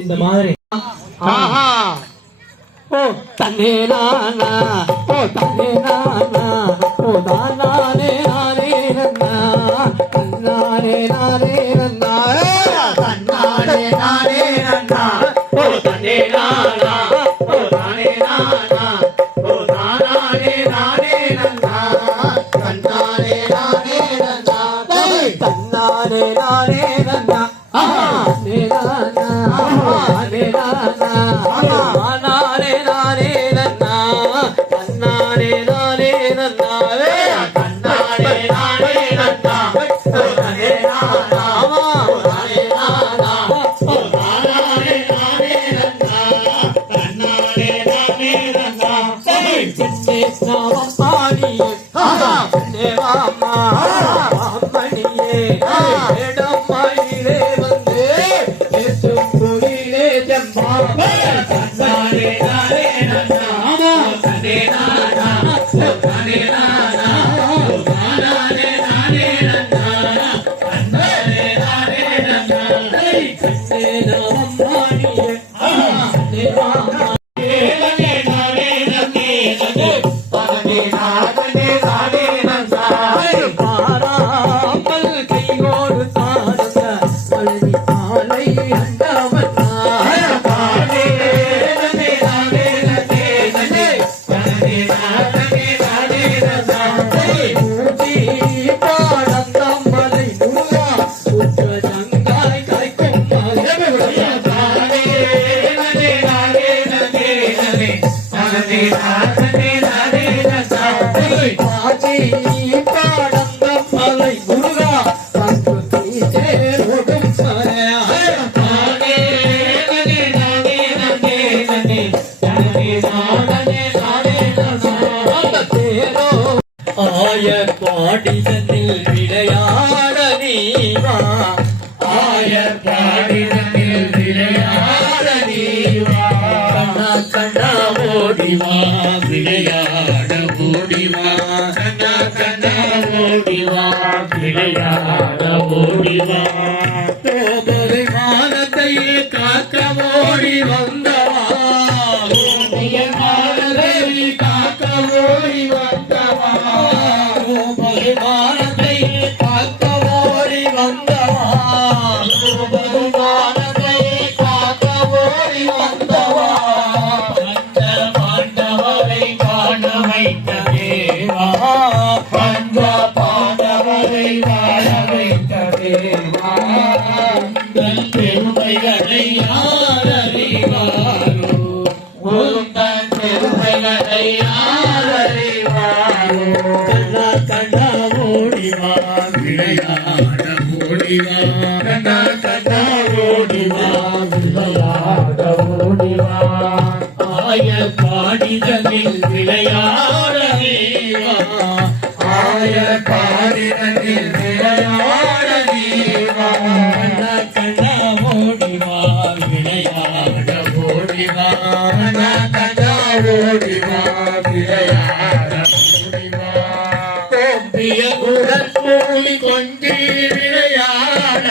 இந்த மாதிரி ஓ தன்னே நானா ஓ தன்னே நானா ஓ நானே நானே நன்னா நானே நானே நன்னா நானே நானே நன்னா ஓ தன்னே நானா ஓ நானே நானா ஓ நானே நானே நன்னா நானே நானே நன்னா நானே நானே நன்னா நானே நானா நானே நானா நானே நானே நன்னா நானே நானே நன்னா நானே நானே நன்னா நானே நானா நானே நானா நானே நானே நன்னா நானே நானே நன்னா சென்னே சாவப்பாடியே தேவாமா அம்மணியே இடமயிலே வந்து ஏசும் குயிலே ஜம்பா நானே நானே நன்னா நானே நானா நானே நானா நானே நானே நன்னா நானே நானே நன்னா சென்னே நாவம்பாடியே தேவாமா பாடிதனில் விளையாட நீவா ஆயர் பாடிதனில் விளையாட நீவா கண்ணா கண்ணா ஓடிவா விளையாட ஓடிவா கண்ணா கண்ணா ஓடிவா விளையாட ஓடிவா கோபலை மானத்தை காக்க ஓடி வந்தவா மானத்தை காக்க ஓடி வந்தவா வானத்தை காக்க ஓடி வந்தவா வானத்தை காக்க ஓடி வந்தவா பஞ்ச பாண்டவரை காண வைத்த தேவா பஞ்ச பாண்டவரை வாழ வைத்த தேவா உந்தன் பெருமைகளை யார் அறிவாரோ உந்தன் பெருமைகளை யார் அறிவாரோ கண்ணா கண்ணா ஓடிவா விளையாட ஓடிவா கண்ணா கண்ணா ஓடிவா விளையாட ஓடிவா ஆய பாடிதனில் விளையாடவேவா ஆய பாடிதனில் விளையாடவேவா கண்ணா கண்ணா ஓடிவா விளையாட ஓடிவா கண்ணா கண்ணா ஓடிவா விளையாட ஓடிவா கோம்பிய குரல் மூலி கொஞ்சி விளையாட